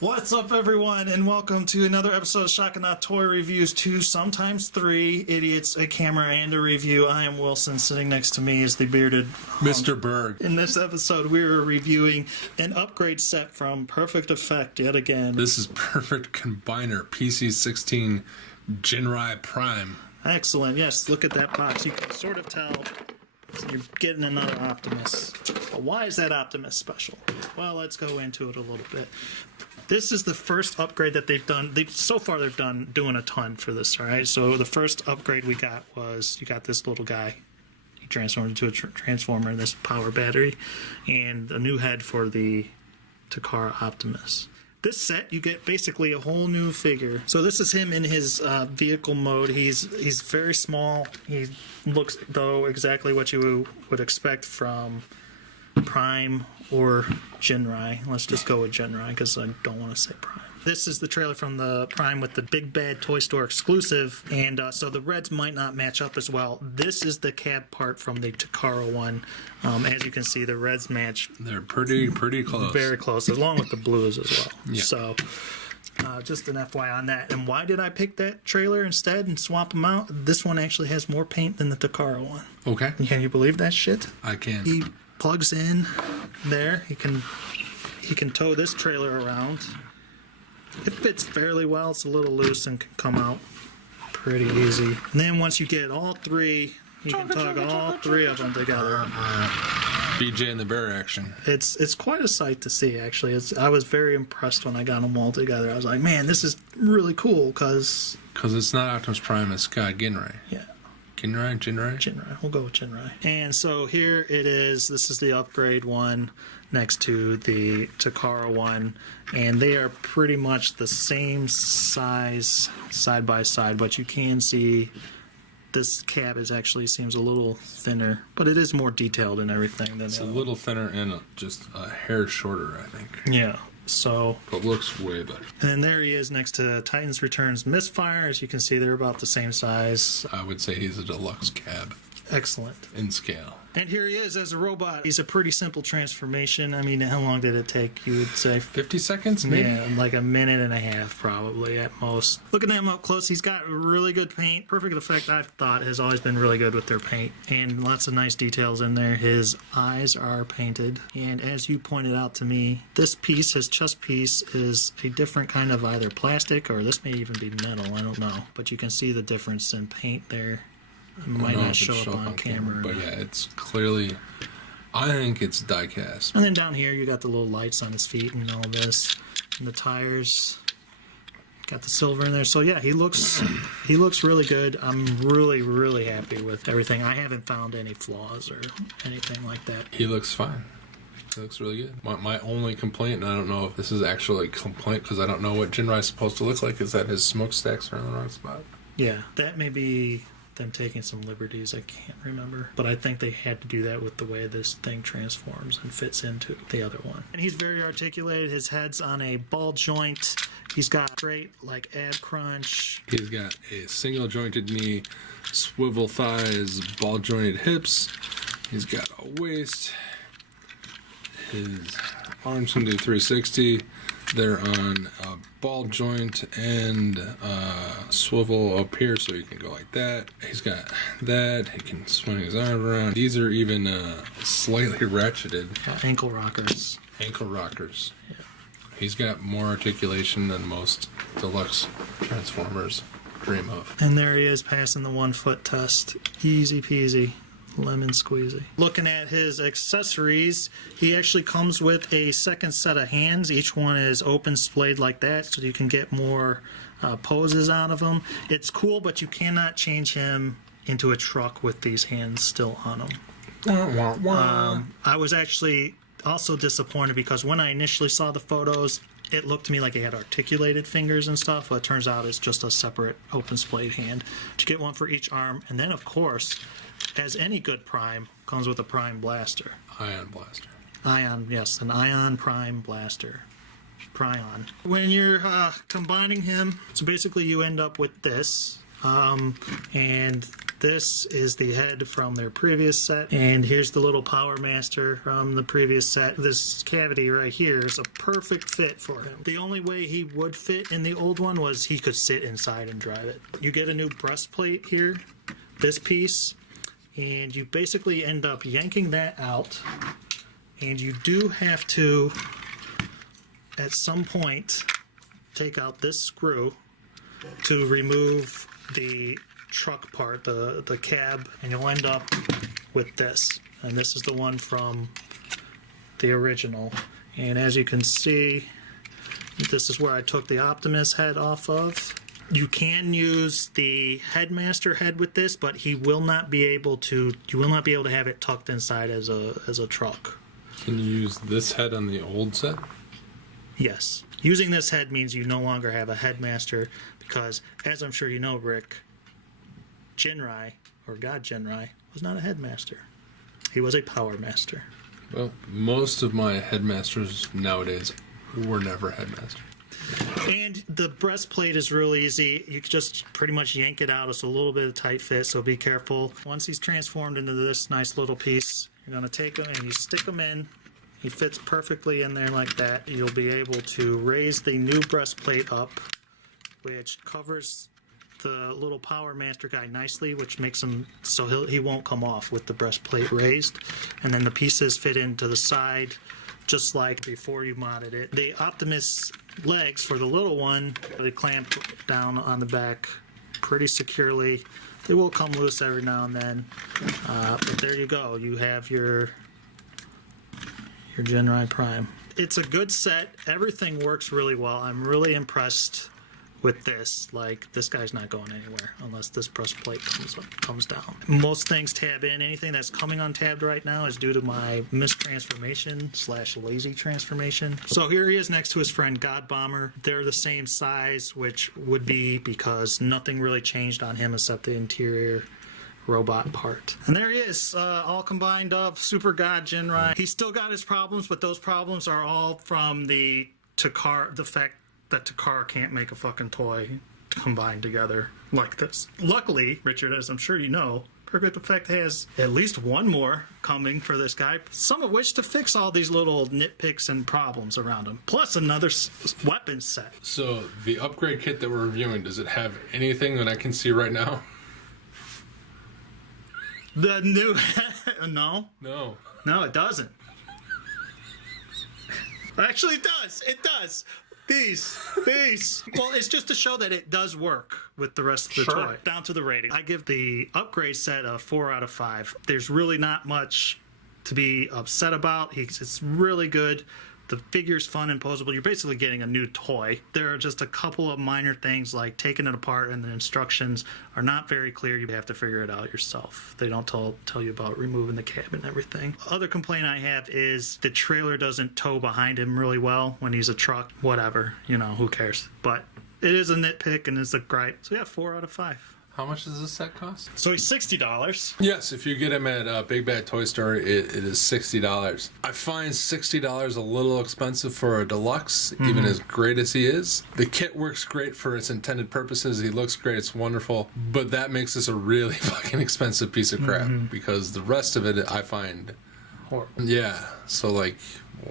What's up, everyone, and welcome to another episode of Shotgun Toy Reviews 2, sometimes 3, Idiots, a Camera, and a Review. I am Wilson. Sitting next to me is the bearded Mr. Berg. In this episode, we are reviewing an upgrade set from Perfect Effect yet again. This is Perfect Combiner PC-16 Jinrai Prime. Excellent. Yes, look at that box. You can sort of tell you're getting another Optimus. But why is that Optimus special? Well, let's go into it a little bit. This is the first upgrade that they've done. So far, they've done doing a ton for this, all right? So the first upgrade we got was you got this little guy. He transformed into a transformer, this power battery, and a new head for the Takara Optimus. This set, you get basically a whole new figure. So this is him in his vehicle mode. He's very small. He looks, though, exactly what you would expect from Prime or Jinrai. Let's just go with Jinrai because I don't want to say Prime. This is the trailer from the Prime with the Big Bad Toy Store exclusive, and so the reds might not match up as well. This is the cab part from the Takara one. As you can see, the reds match. They're pretty close. Very close, along with the blues as well. Yeah. So just an FYI on that. And why did I pick that trailer instead and swap them out? This one actually has more paint than the Takara one. Okay. Can you believe that shit? I can. He plugs in there. He can tow this trailer around. It fits fairly well. It's a little loose and can come out pretty easy. And then once you get all three, you can tug all three of them together. BJ and the Bear action. It's quite a sight to see, actually. I was very impressed when I got them all together. I was like, man, this is really cool because it's not Optimus Prime, it's Jinrai. Yeah. Jinrai? We'll go with Jinrai. And so here it is. This is the upgrade one next to the Takara one. And they are pretty much the same size side by side, but you can see this cab actually seems a little thinner, but it is more detailed and everything than it's a little thinner and just a hair shorter, I think. Yeah. So, but looks way better. And there he is next to Titans Returns Misfire. As you can see, they're about the same size. I would say he's a deluxe cab. Excellent. In scale. And here he is as a robot. He's a pretty simple transformation. I mean, how long did it take, you would say? 50 seconds, maybe? Yeah, like a minute and a half, probably, at most. Looking at him up close, he's got really good paint. Perfect Effect, I've thought, has always been really good with their paint. And lots of nice details in there. His eyes are painted. And as you pointed out to me, this piece, his chest piece, is a different kind of either plastic or this may even be metal. I don't know. But you can see the difference in paint there. It might not show up on camera. But yeah, it's clearly, I think it's die cast. And then down here you got the little lights on his feet and all this. And the tires. Got the silver in there. So yeah, he looks really good. I'm really happy with everything. I haven't found any flaws or anything like that. He looks fine. He looks really good. My only complaint, and I don't know if this is actually a complaint because I don't know what Jinrai is supposed to look like, is that his smokestacks are in the wrong spot. Yeah, that may be them taking some liberties. I can't remember, but I think they had to do that with the way this thing transforms and fits into the other one. And he's very articulated. His head's on a ball joint. He's got great like ab crunch. He's got a single jointed knee, swivel thighs, ball jointed hips. He's got a waist. His arms can do 360. They're on a ball joint and swivel up here so you can go like that. He's got that. He can swing his arm around. These are even slightly ratcheted. Ankle rockers. Ankle rockers. Yeah. He's got more articulation than most deluxe Transformers dream of. And there he is passing the 1 foot test. Easy peasy. Lemon squeezy. Looking at his accessories, he actually comes with a second set of hands. Each one is open splayed like that, so you can get more poses out of him. It's cool, but you cannot change him into a truck with these hands still on him. I was actually also disappointed because when I initially saw the photos, it looked to me like he had articulated fingers and stuff, but it turns out it's just a separate open splayed hand. But you get one for each arm, and then of course, as any good Prime, comes with a Prime Blaster. Ion Blaster. Ion, yes, an Ion Prime Blaster. Prion. When you're combining him, so basically you end up with this, and This is the head from their previous set, and here's the little Powermaster from the previous set. This cavity right here is a perfect fit for him. The only way he would fit in the old one was he could sit inside and drive it. You get a new breastplate here, this piece, and you basically end up yanking that out, and you do have to, at some point, take out this screw to remove the truck part, the cab, and you'll end up with this. And this is the one from the original. And as you can see, this is where I took the Optimus head off of. You can use the Headmaster head with this, but he will not be able to. You will not be able to have it tucked inside as a truck. Can you use this head on the old set? Yes. Using this head means you no longer have a Headmaster because, as I'm sure you know, Rick, Jinrai, or God Jinrai, was not a Headmaster. He was a Powermaster. Well, most of my Headmasters nowadays were never Headmaster. And the breastplate is real easy. You can just pretty much yank it out. It's a little bit of tight fit, so be careful. Once he's transformed into this nice little piece, you're going to take him and you stick him in. He fits perfectly in there like that. You'll be able to raise the new breastplate up, which covers the little Powermaster guy nicely, which makes him so he won't come off with the breastplate raised. And then the pieces fit into the side just like before you modded it. The Optimus legs for the little one, they clamp down on the back pretty securely. They will come loose every now and then, but there you go. You have your Jinrai Prime. It's a good set. Everything works really well. I'm really impressed with this. Like, this guy's not going anywhere unless this breastplate comes down. Most things tab in. Anything that's coming untabbed right now is due to my mistransformation / lazy transformation. So here he is next to his friend God Bomber. They're the same size, which would be because nothing really changed on him except the interior robot part. And there he is, all combined up, Super God Jinrai. He's still got his problems, but those problems are all from the fact that Takara can't make a fucking toy combined together like this. Luckily, Richard, as I'm sure you know, Perfect Effect has at least one more coming for this guy, some of which to fix all these little nitpicks and problems around him, plus another weapon set. So, the upgrade kit that we're reviewing, does it have anything that I can see right now? The new... No, it doesn't. Actually, it does. It does. These. Well, it's just to show that it does work with the rest of the toy. Down to the rating. I give the upgrade set a 4 out of 5. There's really not much to be upset about. It's really good. The figure's fun and posable. You're basically getting a new toy. There are just a couple of minor things like taking it apart and the instructions are not very clear. You have to figure it out yourself. They don't tell you about removing the cab and everything. Other complaint I have is the trailer doesn't tow behind him really well when he's a truck. Whatever, who cares? But it is a nitpick and it's a gripe. So yeah, 4 out of 5. How much does this set cost? So he's $60. Yes, if you get him at Big Bad Toy Store, it is $60. I find $60 a little expensive for a deluxe, even as great as he is. The kit works great for its intended purposes. He looks great. It's wonderful. But that makes this a really fucking expensive piece of crap because the rest of it I find Horrible. Yeah. So, like,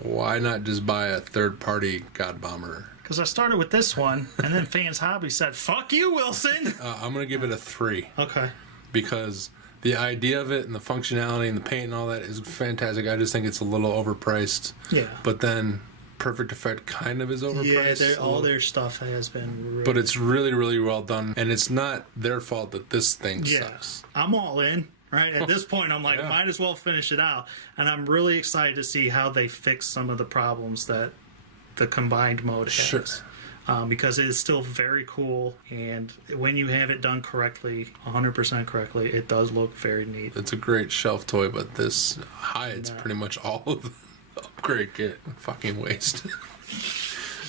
why not just buy a third-party God Bomber? Because I started with this one, and then Fans Hobby said, "Fuck you, Wilson." I'm gonna give it a 3. Okay. Because the idea of it and the functionality and the paint and all that is fantastic. I just think it's a little overpriced. Yeah. But then Perfect Effect kind of is overpriced. Yeah, all their stuff has been really... But it's really, really well done. And it's not their fault that this thing sucks. I'm all in. Right? At this point, I'm like, might as well finish it out. And I'm really excited to see how they fix some of the problems that the combined mode has. Sure. Because it is still very cool, and when you have it done correctly, 100% correctly, it does look very neat. It's a great shelf toy, but this hides pretty much all of the upgrade kit. Fucking waste.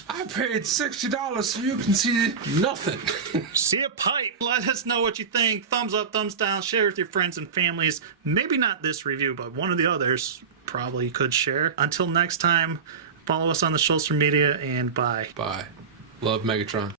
I paid $60 so you can see nothing. See a pipe. Let us know what you think. Thumbs up, thumbs down. Share with your friends and families. Maybe not this review, but one of the others probably you could share. Until next time, follow us on the social media, and bye. Bye. Love Megatron.